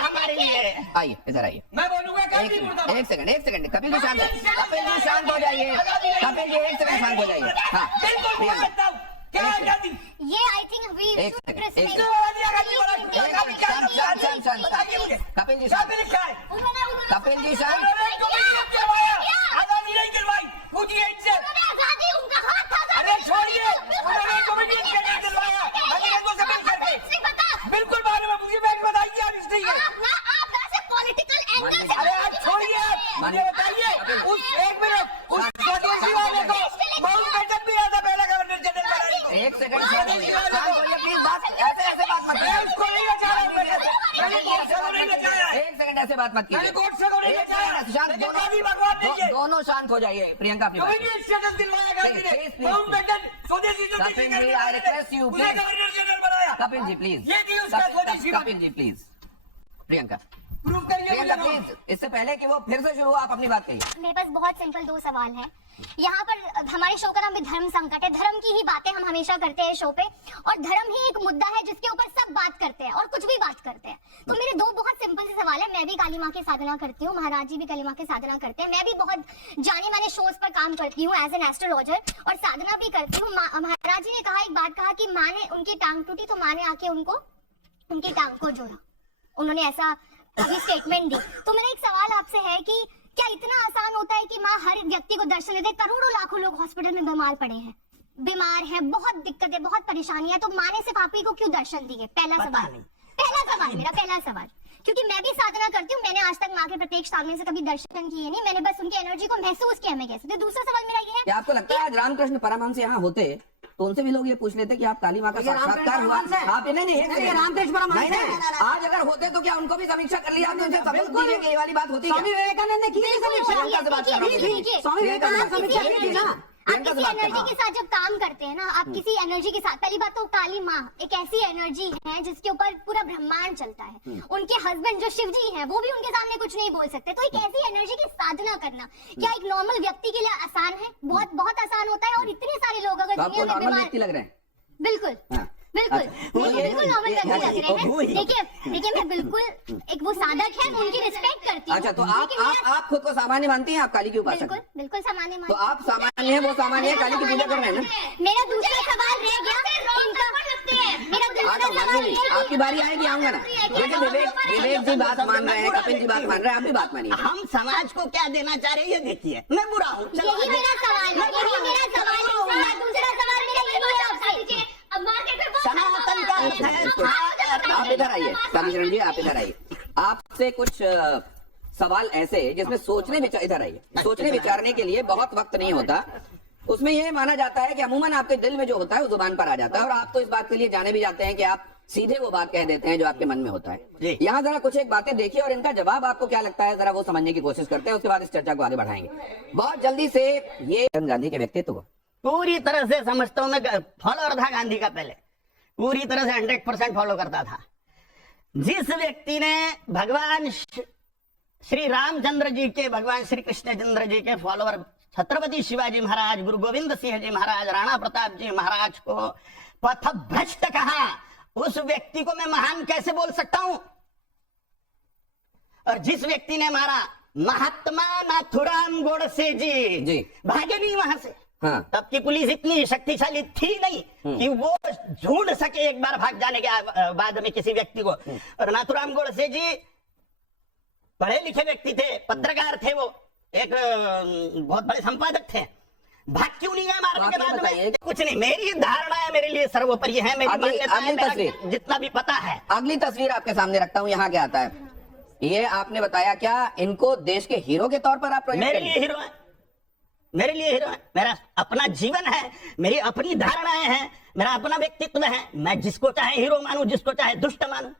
हमारे लिए आइए, इधर आइए। मैं बोलूंगा गांधी मुर्दाबाद। एक सेकंड, कपिल जी शांत हो जाइए। कपिल जी एक सेकंड शांत हो जाइए। हाँ, बिल्कुल बोल प्रियंका, सकता हूँ। क्या है गांधी? ये आई थिंक वी एक शुड सेकंड, respect. एक कपिल जी शांत। लिखा है कपिल जी शांत। उन्होंने कमीशन करवाया, आजादी नहीं करवाई। पूछिए इनसे। आजादी उनका हाथ था। अरे छोड़िए, उन्होंने कमीशन नहीं करवाया अंग्रेजों से मिल करके। बिल्कुल बारे में मुझे बैठ बताइए आप हिस्ट्री के। आप वैसे पॉलिटिकल एंगल से अरे आप छोड़िए, मुझे बताइए उस एक मिनट उस स्वदेशी वाले को माउंटबेटन भी आता पहला गवर्नर जनरल बनाने को। एक सेकंड शांत होइए प्लीज। बात ऐसे बात मत मैं उसको नहीं बचा रहा हूँ, मैंने गोडसे को नहीं बचाया है। एक सेकंड ऐसे बात मत कीजिए। मैंने गोडसे को नहीं बचाया। शांत, लेकिन गांधी भगवान नहीं है। दोनों शांत हो जाइए। प्रियंका अपनी बात कम्युनिस्ट स्टेटस दिलवाया गांधी ने। Please, please, माउंटबेटन स्वदेशी जो कपिल दिल्ली जी, करके I request you, उसे please. गवर्नर जनरल बनाया। कपिल जी प्लीज। ये थी उसका स्वदेशी बात। कपिल जी प्लीज। प्रियंका प्रूव करिए प्रियंका मुझे। प्लीज, इससे पहले कि वो फिर से शुरू हो, आप अपनी बात कहिए। मेरे पास बहुत सिंपल दो सवाल हैं। यहाँ पर हमारे शो का नाम भी धर्म संकट है। धर्म की ही बातें हम हमेशा करते हैं शो पे, और धर्म ही एक मुद्दा है जिसके ऊपर सब बात करते हैं और कुछ भी बात करते हैं। तो मेरे दो बहुत सिंपल से सवाल है। मैं भी काली माँ की साधना करती हूँ, महाराज जी भी काली माँ की साधना करते हैं, मैं भी बहुत जाने माने शोज पर काम करती हूँ एज एन एस्ट्रोलॉजर, और साधना भी करती हूँ। महाराज जी ने कहा, एक बात कहा कि माँ ने उनकी टांग टूटी तो माँ ने आके उनको उनकी टांग को जोड़ा। उन्होंने ऐसा अभी स्टेटमेंट दी। तो मेरा एक सवाल आपसे है कि क्या इतना आसान होता है कि माँ हर व्यक्ति को दर्शन देते? करोड़ों लाखों लोग हॉस्पिटल में बीमार पड़े हैं, बीमार है, बहुत दिक्कतें, बहुत परेशानियां, तो माँ ने सिर्फ आप ही को क्यों दर्शन दिए? पहला सवाल मेरा पहला सवाल, क्योंकि मैं भी साधना करती हूँ, मैंने आज तक माँ के प्रत्यक्ष सामने से कभी दर्शन किए नहीं, मैंने बस उनकी एनर्जी को महसूस किया। मैं कैसे? दूसरा सवाल मेरा ये है, क्या आपको लगता है आज रामकृष्ण परमहंस यहाँ होते तो उनसे भी लोग ये पूछ लेते कि आप काली माँ का साक्षात्कार हुआ? आप नहीं, रामकृष्ण परमहंस है। आज अगर होते तो क्या उनको भी समीक्षा कर लिया आपने? उनसे सबूत दिए कि ये वाली बात होती स्वामी विवेकानंद ने की थी समीक्षा। प्रियंका से बात कर रहा हूँ। स्वामी विवेकानंद समीक्षा की थी ना। आप किसी एनर्जी के साथ जब काम करते हैं ना, आप किसी एनर्जी के साथ, पहली बात तो काली माँ एक ऐसी एनर्जी है जिसके ऊपर पूरा ब्रह्मांड चलता है। उनके हस्बैंड जो शिव जी हैं, वो भी उनके सामने कुछ नहीं बोल सकते। तो एक ऐसी एनर्जी की साधना करना क्या एक नॉर्मल व्यक्ति के लिए आसान है? बहुत बहुत आसान होता है। और इतने सारे लोग अगर दुनिया में बीमार, लग रहे हैं बिल्कुल बिल्कुल बिल्कुल नॉर्मल व्यक्ति लग रहे हैं। देखिए मैं बिल्कुल एक वो साधक है, मैं उनकी रिस्पेक्ट करती हूँ। अच्छा, तो आप खुद को सामान्य मानती हैं? आप काली की उपासक बिल्कुल हैं? बिल्कुल सामान्य तो मानती हूँ। आप सामान्य है, वो सामान्य है, काली की पूजा कर रहे हैं ना? मेरा दूसरा सवाल रह गया इनका। मेरा दूसरा सवाल ये है कि आपकी बारी आएगी, आऊंगा ना। देखिए विवेक जी बात मान रहे हैं, कपिल जी बात मान रहे हैं, आप भी बात मानिए। हम समाज को क्या देना चाह रहे हैं ये देखिए। मैं बुरा हूँ, यही मेरा सवाल है, यही मेरा सवाल है। दूसरा सवाल मेरा यही है आपसे। सनातन का अर्थ है आप इधर आइए, कालीचरण जी आप इधर आइए। आपसे कुछ सवाल ऐसे जिसमें सोचने विचार इधर आइए, सोचने विचारने के लिए बहुत वक्त नहीं होता, उसमें यह माना जाता है कि अमूमन आपके दिल में जो होता है वो जुबान पर आ जाता है, और आप तो इस बात के लिए जाने भी जाते हैं कि आप सीधे वो बात कह देते हैं जो आपके मन में होता है। यहाँ जरा कुछ एक बातें देखिए और इनका जवाब आपको क्या लगता है जरा वो समझने की कोशिश करते हैं, उसके बाद इस चर्चा को आगे बढ़ाएंगे। बहुत जल्दी से ये गांधी के व्यक्तित्व को पूरी तरह से समझता हूं मैं, फॉलोअर था गांधी का, पहले पूरी तरह से 100% फॉलो करता था। जिस व्यक्ति ने भगवान श्री रामचंद्र जी के, भगवान श्री कृष्णचंद्र जी के फॉलोअर छत्रपति शिवाजी महाराज, गुरु गोविंद सिंह जी महाराज, राणा प्रताप जी महाराज को पथभ्रष्ट कहा, उस व्यक्ति को मैं महान कैसे बोल सकता हूं? और जिस व्यक्ति ने मारा महात्मा नाथुराम गोडसे जी, भागे नहीं वहां से। हाँ। तब की पुलिस इतनी शक्तिशाली थी नहीं कि वो ढूंढ सके एक बार भाग जाने के बाद में किसी व्यक्ति को। और नाथुराम गोडसे जी पढ़े लिखे व्यक्ति थे, पत्रकार थे, वो एक बहुत बड़े संपादक थे, भाग क्यों नहीं गए मारने के बाद में? कुछ नहीं, मेरी धारणा है, मेरे लिए सर्वोपरि है, मेरी मान्यता है, मेरा जितना भी पता है। अगली तस्वीर आपके सामने रखता हूँ, यहाँ क्या आता है? ये आपने बताया क्या इनको देश के हीरो के तौर पर आप प्रोजेक्ट मेरे लिए हीरो है, मेरे लिए हीरो है, मेरा अपना जीवन है, मेरी अपनी धारणाएं हैं, मेरा अपना व्यक्तित्व है। मैं जिसको चाहे हीरो मानूं, जिसको चाहे दुष्ट मानूं।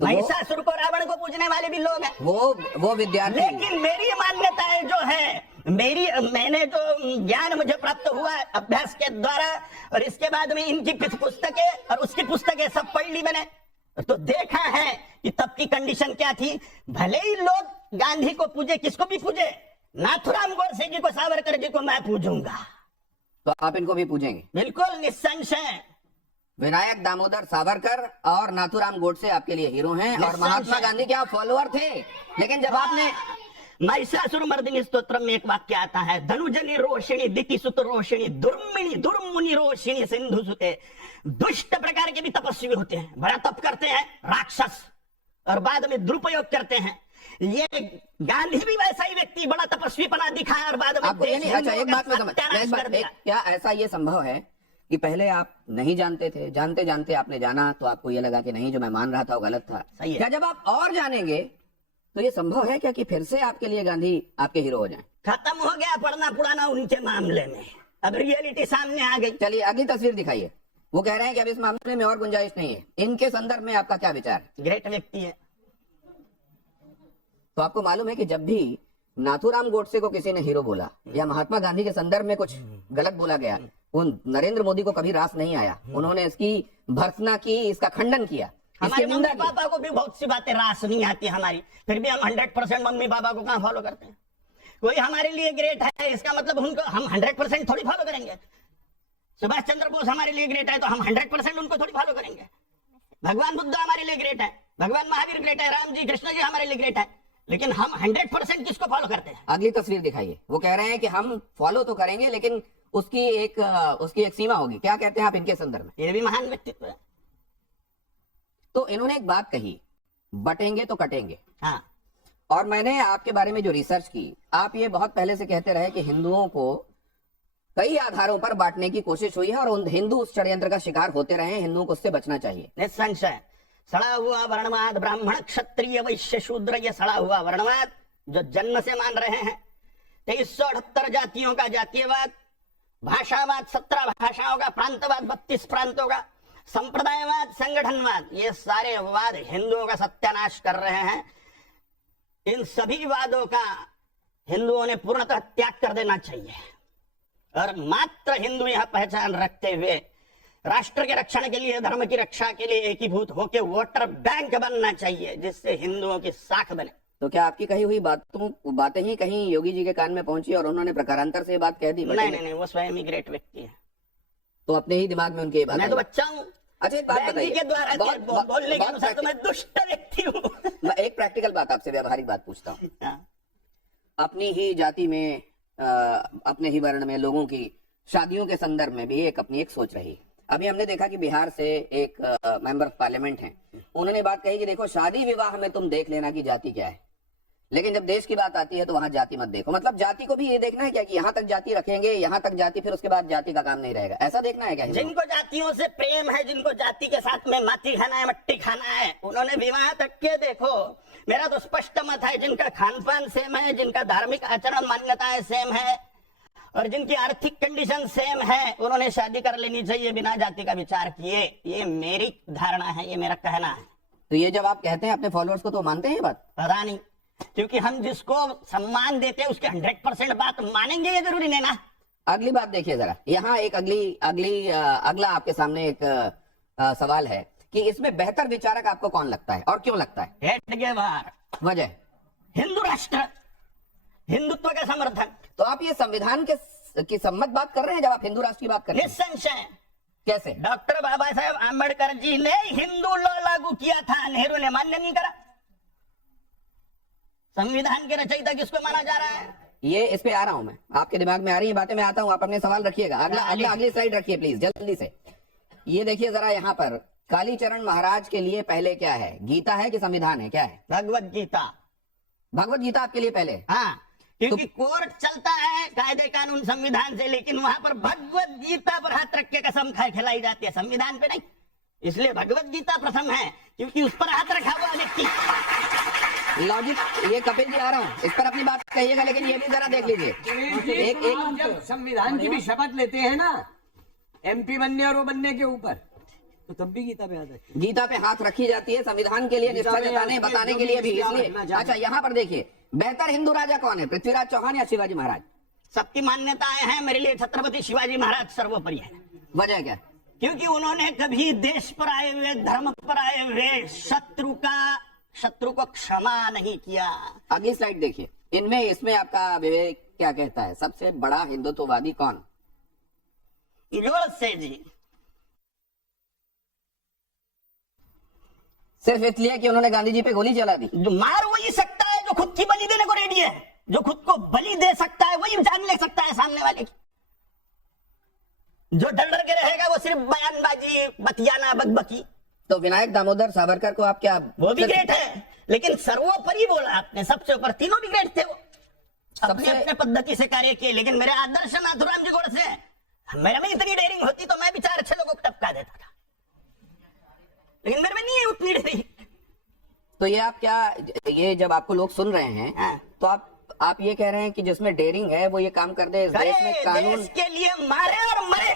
महिषासुर को रावण को पूजने वाले भी लोग हैं, वो विद्यार्थी। लेकिन मेरी मान्यताएं जो है, मैंने जो ज्ञान मुझे प्राप्त हुआ अभ्यास के द्वारा, और इसके बाद में इनकी पुस्तकें और उसकी पुस्तकें सब पढ़ ली मैंने, तो देखा है कि तब की कंडीशन क्या थी। भले ही लोग गांधी को पूजे, किसको भी पूजे, नाथुराम गोडसे जी को, सावरकर जी को मैं पूजूंगा, तो आप इनको भी पूजेंगे? बिल्कुल निस्संशय। विनायक दामोदर सावरकर और नाथुराम गोडसे आपके लिए हीरो हैं, और महात्मा गांधी के आप फॉलोअर थे। लेकिन जब आपने महिषासुर मर्दिनी स्तोत्र में एक वाक्य आता है, धनुजनी रोषिणी दिति सुत रोषिणी दुर्मिणी दुर्मुनि रोषिणी सिंधु सुते। दुष्ट प्रकार के भी तपस्वी होते हैं, बड़ा तप करते हैं राक्षस, और बाद में दुरुपयोग करते हैं। ये गांधी भी वैसा ही व्यक्ति, बड़ा तपस्वीपना दिखाया और बाद में आपको अच्छा एक बात में समझ, क्या ऐसा ये संभव है कि पहले आप नहीं जानते थे, जानते जानते आपने जाना तो आपको ये लगा कि नहीं जो मैं मान रहा था वो गलत था? सही है। क्या जब आप और जानेंगे तो ये संभव है क्या कि फिर से आपके लिए गांधी आपके हीरो हो जाएं? खत्म हो गया पढ़ना पुराना उनके मामले में, अब रियलिटी सामने आ गई। चलिए अगली तस्वीर दिखाइए। वो कह रहे हैं कि अब इस मामले में और गुंजाइश नहीं है। इनके संदर्भ में आपका क्या विचार? ग्रेट व्यक्ति है। तो आपको मालूम है कि जब भी नाथुराम गोडसे को किसी ने हीरो बोला या महात्मा गांधी के संदर्भ में कुछ गलत बोला गया, वो नरेंद्र मोदी को कभी रास नहीं आया, उन्होंने इसकी भर्त्सना की, इसका खंडन किया। हमारे मम्मी पापा को भी बहुत सी बातें रास नहीं आती हमारी, फिर भी हम 100% मम्मी पापा को कहाँ फॉलो करते हैं? कोई हमारे लिए ग्रेट है, इसका मतलब उनको हम 100% थोड़ी फॉलो करेंगे। सुभाष चंद्र बोस हमारे लिए ग्रेट है तो हम 100% उनको थोड़ी फॉलो करेंगे। भगवान बुद्ध हमारे लिए ग्रेट है, भगवान महावीर ग्रेट है, राम जी कृष्ण जी हमारे लिए ग्रेट है, लेकिन हम 100% किसको फॉलो करते हैं? अगली तस्वीर दिखाइए। वो कह रहे हैं कि हम फॉलो तो करेंगे लेकिन उसकी एक सीमा होगी। क्या कहते हैं आप इनके संदर्भ में? ये भी महान व्यक्तित्व है। तो इन्होंने एक बात कही, बटेंगे तो कटेंगे। हाँ। और मैंने आपके बारे में जो रिसर्च की, आप ये बहुत पहले से कहते रहे कि हिंदुओं को कई आधारों पर बांटने की कोशिश हुई है और हिंदू उस षड्यंत्र का शिकार होते रहे हैं, हिंदुओं को उससे बचना चाहिए। निस्संशय सड़ा हुआ वर्णवाद, ब्राह्मण क्षत्रिय वैश्य शूद्र, ये सड़ा हुआ वर्णवाद जो जन्म से मान रहे हैं, 2378 जातियों का जातीयवाद, भाषावाद 17 भाषाओं का, प्रांतवाद 32 प्रांतों का, संप्रदायवाद, संगठनवाद, ये सारे वाद हिंदुओं का सत्यानाश कर रहे हैं। इन सभी वादों का हिंदुओं ने पूर्णतः त्याग कर देना चाहिए और मात्र हिंदू यह पहचान रखते हुए राष्ट्र के रक्षण के लिए, धर्म की रक्षा के लिए एकीभूत होकर वोटर बैंक बनना चाहिए, जिससे हिंदुओं की साख बने। तो क्या आपकी कही हुई बातें ही कहीं योगी जी के कान में पहुंची और उन्होंने प्रकारांतर से ये बात कह दी? नहीं, वो स्वयं ही ग्रेट व्यक्ति है। तो अपने ही दिमाग में उनकी ये बात, मैं तो बच्चा हूँ। अच्छा एक बात बताइए, के द्वारा बोलने के अनुसार तो मैं दुष्ट व्यक्ति हूँ। मैं एक प्रैक्टिकल बात आपसे, व्यावहारिक बात पूछता हूँ। अपनी ही जाति में, अपने ही वर्ण में लोगों की शादियों के संदर्भ में भी अपनी एक सोच रही। अभी हमने देखा कि बिहार से एक मेंबर ऑफ पार्लियामेंट हैं, उन्होंने बात कही कि देखो शादी विवाह में तुम देख लेना कि जाति क्या है, लेकिन जब देश की बात आती है तो वहां जाति मत देखो। मतलब जाति को भी ये देखना है क्या कि यहाँ तक जाति रखेंगे, यहाँ तक जाति, फिर उसके बाद जाति का काम नहीं रहेगा, ऐसा देखना है क्या? जिनको जातियों से प्रेम है, जिनको जाति के साथ में माटी खाना है, मट्टी खाना है, उन्होंने विवाह तक के देखो। मेरा तो स्पष्ट मत है, जिनका खान पान सेम है, जिनका धार्मिक आचरण मान्यताएं सेम है और जिनकी आर्थिक कंडीशन सेम है, उन्होंने शादी कर लेनी चाहिए बिना जाति का विचार किए। ये मेरी धारणा है, ये मेरा कहना है। तो ये जब आप कहते हैं अपने फॉलोअर्स को, तो मानते हैं ये बात? पता नहीं, क्योंकि हम जिसको सम्मान देते हैं उसके 100% बात मानेंगे ये जरूरी नहीं ना। अगली बात देखिए जरा, यहाँ एक अगला आपके सामने एक सवाल है कि इसमें बेहतर विचारक आपको कौन लगता है और क्यों लगता है? हेडगेवार। वजह? हिंदू राष्ट्र, हिंदुत्व का समर्थन। तो आप ये संविधान की सम्मत बात कर रहे हैं जब आप हिंदू राष्ट्र की बात कर रहे हैं? निस्संशय। कैसे? डॉक्टर बाबा साहेब आम्बेडकर जी ने हिंदू लॉ लागू किया था, नेहरू ने मान्य नहीं करा। संविधान के रचयिता किसको माना जा रहा है? ये इस पे आ रहा हूं मैं, आपके दिमाग में आ रही है बातें, मैं आता हूं, आप अपने सवाल रखिएगा। अगली स्लाइड रखिए प्लीज जल्दी से। ये देखिए जरा, यहाँ पर कालीचरण महाराज के लिए पहले क्या है? गीता है कि संविधान है? क्या है? भगवत गीता। भगवत गीता आपके लिए पहले? हाँ, क्योंकि कोर्ट चलता है कायदे कानून संविधान से, लेकिन वहां पर भगवत गीता पर हाथ रख के कसम खिलाई जाती है, संविधान पे नहीं। इसलिए भगवत गीता प्रथम है, क्योंकि उस पर हाथ रखा हुआ व्यक्ति। लॉजिक, ये कपिल जी आ रहा हूँ, इस पर अपनी बात कहिएगा, लेकिन ये भी जरा देख लीजिए। एक जब संविधान की भी शपथ लेते हैं ना, MP बनने और वो बनने के ऊपर, तो तब भी गीता पे आता है। गीता पे हाथ रखी जाती है संविधान के लिए निष्ठा बताने के लिए भी, इसलिए। अच्छा, यहाँ पर देखिए, बेहतर हिंदू राजा कौन है? पृथ्वीराज चौहान या शिवाजी महाराज? सबकी मान्यताएं हैं, मेरे लिए छत्रपति शिवाजी महाराज सर्वोपरि है। वजह क्या? क्योंकि उन्होंने कभी देश पर आए हुए, धर्म पर आए हुए शत्रु को क्षमा नहीं किया। अगली स्लाइड देखिए, इसमें आपका विवेक क्या कहता है? सबसे बड़ा हिंदुत्ववादी कौन? गोडसे जी। सिर्फ इसलिए कि उन्होंने गांधी जी पे गोली चला दी? जो मार वही सकता है जो खुद की बलि देने को रेडी है, जो खुद को बलि दे सकता है वही जान ले सकता है सामने वाले की। जो डर के रहेगा वो सिर्फ बयानबाजी, बतियाना, बकबकी। तो विनायक दामोदर सावरकर को आप क्या? वो भी ग्रेट है, लेकिन सर्वोपरि बोला आपने, सबसे ऊपर। तीनों भी ग्रेट थे, वो अपने अपने पद्धति से कार्य किए। लेकिन मेरे आदर्श नाथुराम जी गोडसे, मेरे में इतनी डेयरिंग होती तो मैं भी 4-6 लोगों को टपका देता था, लेकिन मेरे में नहीं है उतनी डेयरिंग। तो ये आप क्या, ये जब आपको लोग सुन रहे हैं तो आप ये कह रहे हैं कि जिसमें डेयरिंग है वो ये काम कर दे? इस देश में कानून देश के लिए मारे और मरे।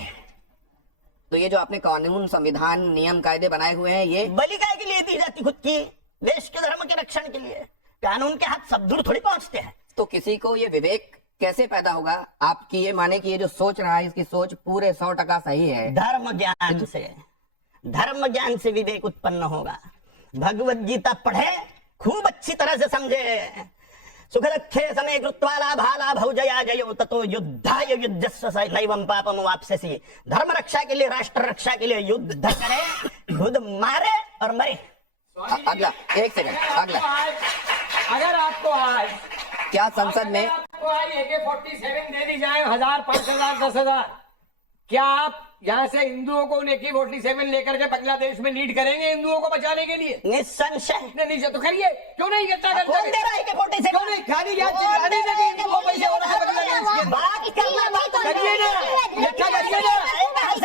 तो ये जो आपने कानून, संविधान, नियम, कायदे बनाए हुए हैं, ये बलि काय के लिए दी जाती? खुद की, देश के धर्म के रक्षण के लिए। कानून के हाथ सब दूर थोड़ी पहुंचते हैं। तो किसी को ये विवेक कैसे पैदा होगा? आपकी ये माने कि ये जो सोच रहा है इसकी सोच पूरे 100% सही है? धर्म ज्ञान से विवेक उत्पन्न होगा। भगवत गीता पढ़े, खूब अच्छी तरह से समझे। सुखदखे समय कृत्वाला भाला भौजया जयो ततो युद्धाय युद्धस्व नैवं पापम वाप्स्यसि। धर्म रक्षा के लिए, राष्ट्र रक्षा के लिए युद्ध करे, खुद मारे और मरे। अगला, एक सेकंड, अगला। अगर आपको आज क्या संसद में AK-47 दे दी जाए, 1000, 5000, 10,000, क्या आप यहाँ से हिंदुओं को AK-47 लेकर के बांग्लादेश में लीड करेंगे हिंदुओं को बचाने के लिए? निस्संशय। नहीं तो करिए, क्यों नहीं करता? कौन दे रहा है AK-47? क्यों नहीं? खाली याद गाड़ी देगी हिंदुओं को पैसे होना है बांग्लादेश के। बात करना, बात करिए ना, अच्छा करिए ना।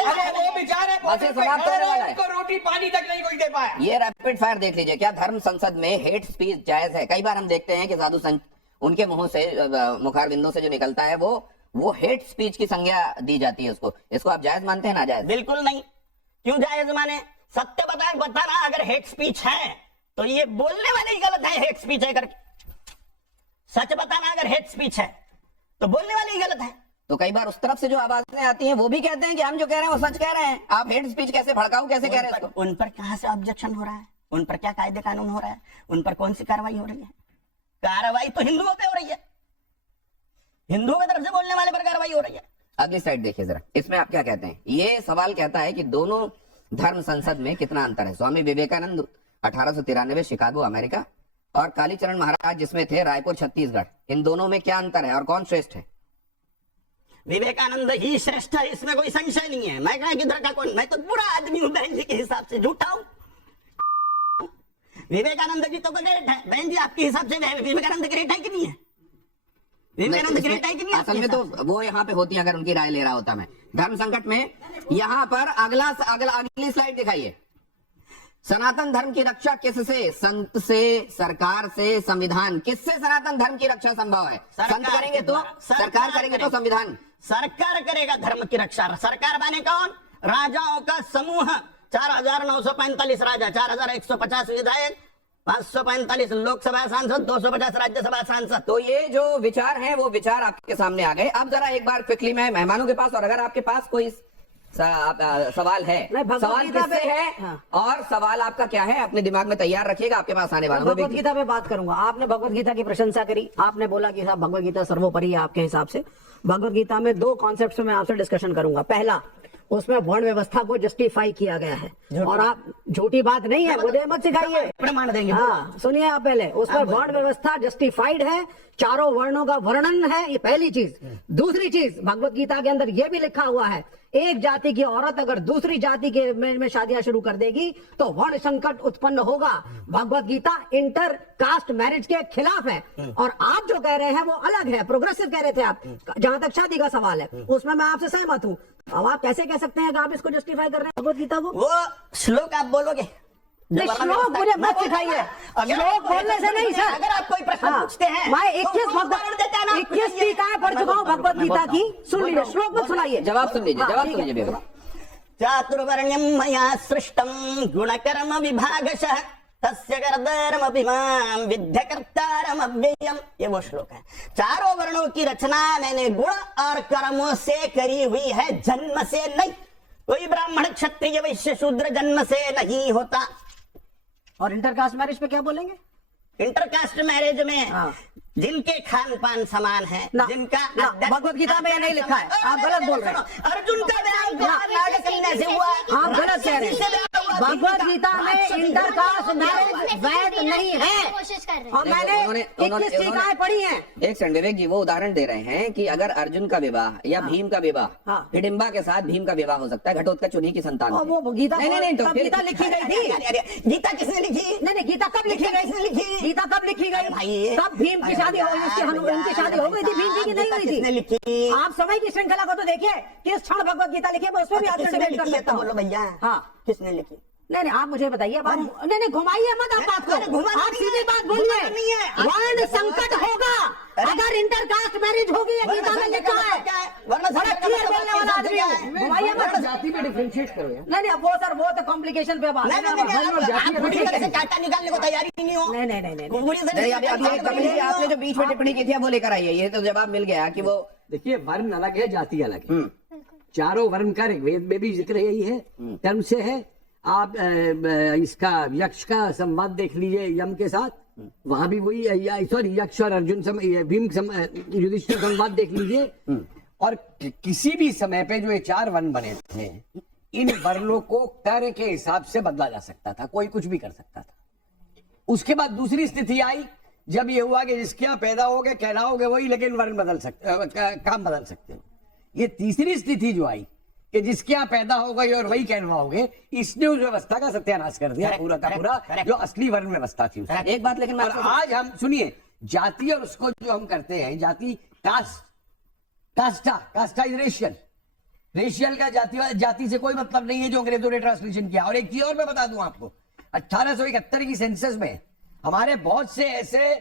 अरे वो बेचारे उनको रोटी पानी तक नहीं कोई दे पाया। ये रैपिड फायर देख लीजिए। क्या धर्म संसद में हेट स्पीच जायज है? कई बार हम देखते हैं कि साधु संत, उनके मुंह से, मुखार बिंदों से जो निकलता है वो हेट स्पीच की संज्ञा दी जाती है उसको। इसको आप जायज मानते हैं? ना जायज? बिल्कुल नहीं। क्यों जायज माने? सत्य बताना अगर हेट स्पीच है तो ये बोलने वाले ही गलत है हेट स्पीच है करके। सच बताना अगर हेट स्पीच है तो बोलने वाले ही गलत है। तो कई बार उस तरफ से जो आवाजें आती हैं वो भी कहते हैं कि हम जो कह रहे हैं वो सच कह रहे हैं, आप हेट स्पीच कैसे, भड़काऊ कैसे कह रहे हैं? उन पर कहां से ऑब्जेक्शन हो रहा है? उन पर क्या कायदे कानून हो रहा है? उन पर कौन सी कार्रवाई हो रही है? कार्रवाई तो हिंदुओं पे हो रही है, हिंदुओं की तरफ से बोलने वाले पर कार्रवाई हो रही है। अगली स्लाइड देखिए जरा, इसमें आप क्या कहते हैं? ये सवाल कहता है कि दोनों धर्म संसद में कितना अंतर है? स्वामी विवेकानंद 1893 शिकागो अमेरिका, और कालीचरण महाराज जिसमें थे रायपुर छत्तीसगढ़, इन दोनों में क्या अंतर है और कौन श्रेष्ठ है? विवेकानंद ही श्रेष्ठ है, इसमें कोई संशय नहीं है। मैं कहा किधर का कौन? मैं तो बुरा आदमी हूं बहन जी के हिसाब से, झूठा हूं। विवेकानंद जी तो ग्रेट है बहन जी, आपके हिसाब से विवेकानंद ग्रेट है कि नहीं है? विवेकानंद ग्रेट है कि नहीं? असल में तो वो यहाँ पे होती अगर उनकी राय ले रहा होता मैं धर्म संकट में। यहाँ पर अगली स्लाइड दिखाइए। सनातन धर्म की रक्षा किससे? संत से, सरकार से, संविधान। किससे सनातन धर्म की रक्षा संभव है? संत करेंगे तो सरकार, करेंगे तो संविधान। सरकार करेगा धर्म की रक्षा। सरकार माने कौन? राजाओं का समूह। 4945 राजा, 4150 विधायक, 545 लोकसभा सांसद, 250 राज्यसभा सांसद। तो ये जो विचार हैं वो विचार आपके सामने आ गए। अब जरा एक बार क्विकली मैं मेहमानों के पास, और अगर आपके पास कोई सवाल है, सवाल किससे है? हाँ। और सवाल आपका क्या है अपने दिमाग में तैयार रखिएगा, आपके पास आने वाला। भगवत गीता पे बात करूंगा। आपने भगवत गीता की प्रशंसा करी, आपने बोला कि साहब भगवत गीता सर्वोपरि है आपके हिसाब से। भगवत गीता में 2 कॉन्सेप्ट पे मैं आपसे डिस्कशन करूंगा। पहला, उसमें वर्ण व्यवस्था को जस्टिफाई किया गया है, और आप झूठी बात नहीं है, मुझे मत सिखाइए, प्रमाण देंगे। हाँ सुनिए आप पहले, उस पर वर्ण व्यवस्था जस्टिफाइड है, चारों वर्णों का वर्णन है, ये पहली चीज। दूसरी चीज, भगवत गीता के अंदर ये भी लिखा हुआ है, एक जाति की औरत अगर दूसरी जाति के में शादियां शुरू कर देगी तो वर्ण संकट उत्पन्न होगा। Bhagavad Gita inter caste marriage के खिलाफ है, और आप जो कह रहे हैं वो अलग है, प्रोग्रेसिव कह रहे थे आप। जहां तक शादी का सवाल है उसमें मैं आपसे सहमत हूं। अब आप कैसे कह सकते हैं कि आप इसको जस्टिफाई कर रहे हैं भगवत गीता को? वो श्लोक आप बोलोगे? श्लोक मुझे मत सिखाइए, श्लोक बोलने से नहीं सर। अगर आप कोई प्रश्न पूछते हैं, मैं 21 टीकाएं पढ़ चुका हूँ भगवत गीता की, सुन लीजिए, श्लोक मत सुनाइए, जवाब सुन लीजिए, जवाब सुन लीजिए। चातुर्वर्ण्यं मया सृष्टं गुणकर्म विभागशः तस्य कर्तारमपि मां विद्य कर्तारम् अव्ययम्। ये वो श्लोक है। चारों वर्णों की रचना मैंने गुण और कर्मों से करी हुई है, जन्म से नहीं। कोई ब्राह्मण क्षत्रिय वैश्य शूद्र जन्म से नहीं होता। और इंटरकास्ट मैरिज पे क्या बोलेंगे? इंटरकास्ट मैरिज में जिनके खान पान समान है, जिनका भगवत गीता में नहीं लिखा है, आप गलत बोल रहे हैं। अर्जुन का विवाह नाग कन्या से हुआ, आप गलत कह रहे हैं। भगवत गीता में इंटरकास्ट मैरिज वैध नहीं है, कोशिश कर रहे हैं। और मैंने 21 टीकाएं पढ़ी हैं। एक सेकंड विवेक जी, वो उदाहरण दे रहे हैं कि अगर अर्जुन का विवाह या भीम का विवाह, हाँ। हिडिंबा के साथ भीम का विवाह हो सकता है, घटोत्कच उन्हीं की संतान और थी। वो गीता नहीं, तो फिर गीता लिखी गई थी। गीता किसने लिखी? नहीं, गीता कब लिखी गई? गीता कब लिखी गई भाई? कब भीम की शादी हो गई? उनकी शादी हो गई थी भीम जी की? नहीं हुई किसने लिखी? थी। आप समय की श्रृंखला को तो देखिए, किस क्षण भगवत गीता लिखी है, उसमें भी आपसे डिबेट कर सकता हूं। बोलो भैया, हाँ किसने लिखी? नहीं, आप मुझे बताइए। नहीं, घुमाइए मत आप बात को, आप सीधी बात बोलिए। वर्ण संकट होगा अगर इंटरकास्ट मैरिज होगी, ये गीता में लिखा है। बड़ा क्लियर बोलने वाला आदमी है, घुमाइए मत। जाति पे डिफरेंशिएट करो यार। नहीं, वो सर वो तो कॉम्प्लिकेशन पे बात है। आप पूरी तरह से कांटा निकालने को तैयारी नहीं हो। नहीं। पूरी तरह नहीं, से अभी कपिल जी आपने जो बीच में टिप्पणी की थी वो लेकर आइए, ये तो जवाब मिल गया कि वो देखिए, वर्ण अलग है, जाति अलग है। चारों वर्ण का ऋग्वेद में भी जिक्र यही है, कर्म से है। आप इसका यक्ष का संवाद देख लीजिए यम के साथ, वहां भी वही, सॉरी यक्ष और अर्जुन भीम युधिष्ठिर संवाद देख लीजिए। और किसी भी समय पे जो ये 4 वर्ण बने थे, इन वर्णों को कार्य के हिसाब से बदला जा सकता था, कोई कुछ भी कर सकता था। उसके बाद दूसरी स्थिति आई जब ये हुआ कि जिसके यहाँ पैदा हो गए कहलाओगे वही, लेकिन वर्ण बदल सकते, काम बदल सकते हो। ये तीसरी स्थिति जो आई कि जिसके यहाँ पैदा हो गई और वही कहलवाओगे, इसने उस व्यवस्था का सत्यानाश कर दिया पूरा का पूरा, जो असली वर्ण व्यवस्था थी। एक बात लेकिन और आज हम सुनिए, जाति और उसको जो हम करते हैं, जाति कास्टा इज रेशियल। रेशियल का जाति से कोई मतलब नहीं है, जो अंग्रेजों ने ट्रांसलेशन किया। और एक चीज और मैं बता दूं आपको, 1871 की सेंसस में हमारे बहुत से ऐसे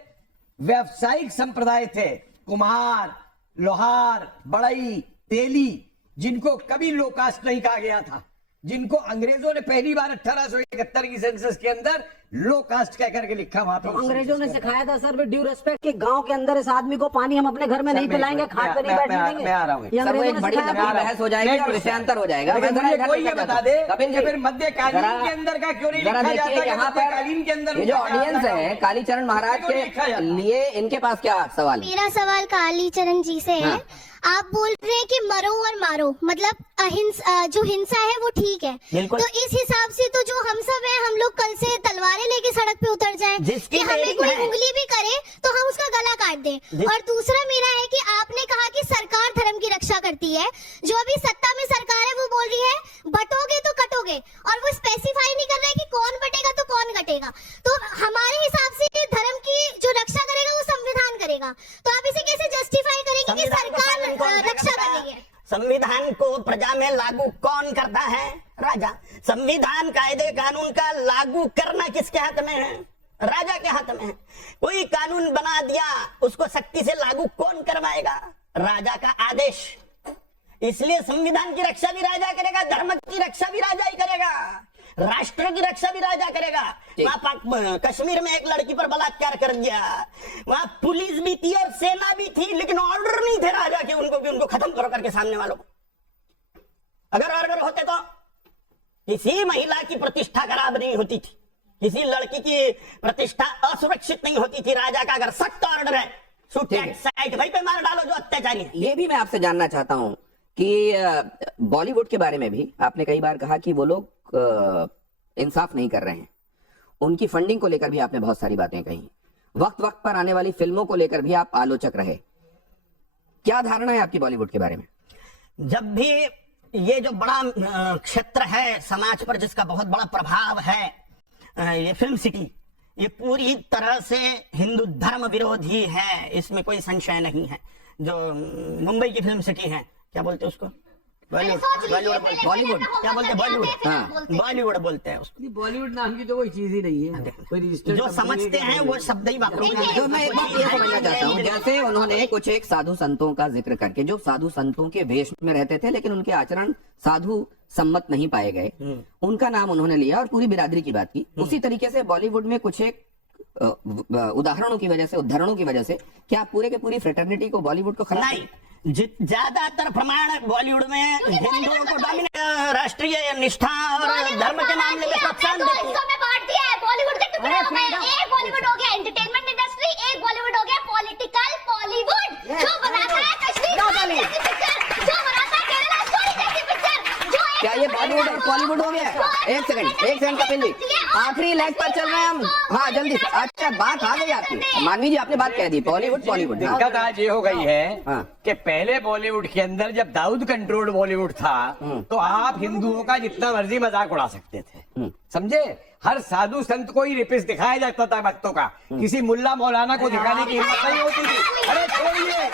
व्यावसायिक संप्रदाय थे, कुम्हार, लोहार, बढ़ई, तेली, जिनको कभी लो कास्ट नहीं कहा गया था, जिनको अंग्रेजों ने पहली बार 1871 की सेंसस के अंदर लो कास्ट कह करके लिखा। वहां पे अंग्रेजों ने सिखाया था सर, विद ड्यू रिस्पेक्ट, कि गांव के अंदर इस आदमी को पानी हम अपने घर में नहीं पिलाएंगे, खाट पे नहीं बैठने देंगे। मैं आ रहा हूँ, सब एक बड़ी लंबी बहस हो जाएगी और विषयांतर हो जाएगा। कोई ये बता दे कपिल जी, फिर मध्यकालीन के अंदर का क्यों नहीं जरा लिखा जाता? देखिए यहाँ मध्यकालीन के अंदर पर ये जो ऑडियंस है कालीचरण महाराज के लिए, इनके पास क्या सवाल है? मेरा सवाल कालीचरण जी से है। आप बोल रहे हैं कि मरो और मारो, मतलब अहिंसा, जो हिंसा है वो ठीक है, तो इस हिसाब से तो जो हम सब हैं, हम लोग कल से तलवारें लेके सड़क पे उतर जाएं कि हमें कोई उंगली भी करे तो हम उसका गला काट दें। और दूसरा मेरा है कि आपने कहा कि सरकार धर्म की रक्षा करती है, जो अभी सत्ता में सरकार है वो बोल रही है बटोगे तो कटोगे, और वो स्पेसिफाई नहीं कर रहा है कि कौन बटेगा तो कौन कटेगा। तो संविधान कौन रक्षा करता कर रही है? है। संविधान को प्रजा में लागू कौन करता है? राजा। संविधान कायदे कानून का लागू करना किसके हाथ में है? राजा के हाथ में है। कोई कानून बना दिया, उसको सख्ती से लागू कौन करवाएगा? राजा का आदेश। इसलिए संविधान की रक्षा भी राजा करेगा, धर्म की रक्षा भी राजा ही करेगा, राष्ट्र की रक्षा भी राजा करेगा। वहां कश्मीर में एक लड़की पर बलात्कार कर दिया, वहां पुलिस भी थी और सेना भी थी, लेकिन ऑर्डर नहीं थे राजा के उनको खत्म करो करके सामने वालों को। अगर ऑर्डर होते तो किसी महिला की प्रतिष्ठा खराब नहीं होती थी, किसी लड़की की प्रतिष्ठा असुरक्षित नहीं होती थी। राजा का अगर सख्त ऑर्डर है, शूट एट साइट, वहीं पे मार डालो जो अत्याचारी है। ये भी मैं आपसे जानना चाहता हूं कि बॉलीवुड के बारे में भी आपने कई बार कहा कि वो लोग इंसाफ नहीं कर रहे हैं। उनकी फंडिंग को लेकर भी आपने बहुत सारी बातें कही। वक्त वक्त पर आने वाली फिल्मों को लेकर भी आप आलोचक रहे। क्या धारणा है आपकी बॉलीवुड के बारे में? जब भी ये जो बड़ा क्षेत्र है समाज पर, जिसका बहुत बड़ा प्रभाव है, ये फिल्म सिटी, ये पूरी तरह से हिंदू धर्म विरोधी है, इसमें कोई संशय नहीं है। जो मुंबई की फिल्म सिटी है, क्या बोलते हैं उसको? बॉलीवुड क्या बोलते हैं? बॉलीवुड, हाँ, बॉलीवुड बोलते हैं उसको। बॉलीवुड नाम की तो कोई चीज ही नहीं है, कोई रजिस्टर्ड जो समझते हैं वो शब्द ही वापरेंगे। तो मैं एक बात ये समझना चाहता हूँ, जैसे उन्होंने कुछ एक साधु संतों का जिक्र करके, जो साधु संतों के वेश में रहते थे लेकिन उनके आचरण साधु सम्मत नहीं पाए गए, उनका नाम उन्होंने लिया और पूरी बिरादरी की बात की। उसी तरीके से बॉलीवुड में कुछ एक उदाहरणों की वजह से, उदाहरणों की वजह से क्या पूरे के पूरी फ्रेटर्निटी को, बॉलीवुड को खराब? नहीं, ज्यादातर प्रमाण बॉलीवुड में हिंदुओं को राष्ट्रीय निष्ठा और धर्म के मामले में प्रोत्साहन देती है। में बांट दिया है, बॉलीवुड के टुकड़े हो गए। एक बॉलीवुड हो गया एंटरटेनमेंट इंडस्ट्री, एक बॉलीवुड हो गया पॉलिटिकल बॉलीवुड, जो बनाता है कश्मीर जैसी पिक्चर, जो बनाता है केरला स्टोरी जैसी पिक्चर, जो क्या ये बॉलीवुड और बॉलीवुड हो गया? एक सेकंड कपिल जी, आखिरी लेग पर चल रहे हैं हम। हाँ जल्दी से। अच्छा, बात आ गई आपकी, मानवी जी आपने बात कह दी, बॉलीवुड। दिक्कत आज ये हो गई है हाँ। कि पहले बॉलीवुड के अंदर जब दाऊद कंट्रोल्ड बॉलीवुड था तो आप हिंदुओं का जितना मर्जी मजाक उड़ा सकते थे, समझे? हर साधु संत को ही रेपिस्ट दिखाया जाता था भक्तों का, किसी मुल्ला मौलाना को दिखाने की हिम्मत नहीं होती थी। अरे छोड़िए,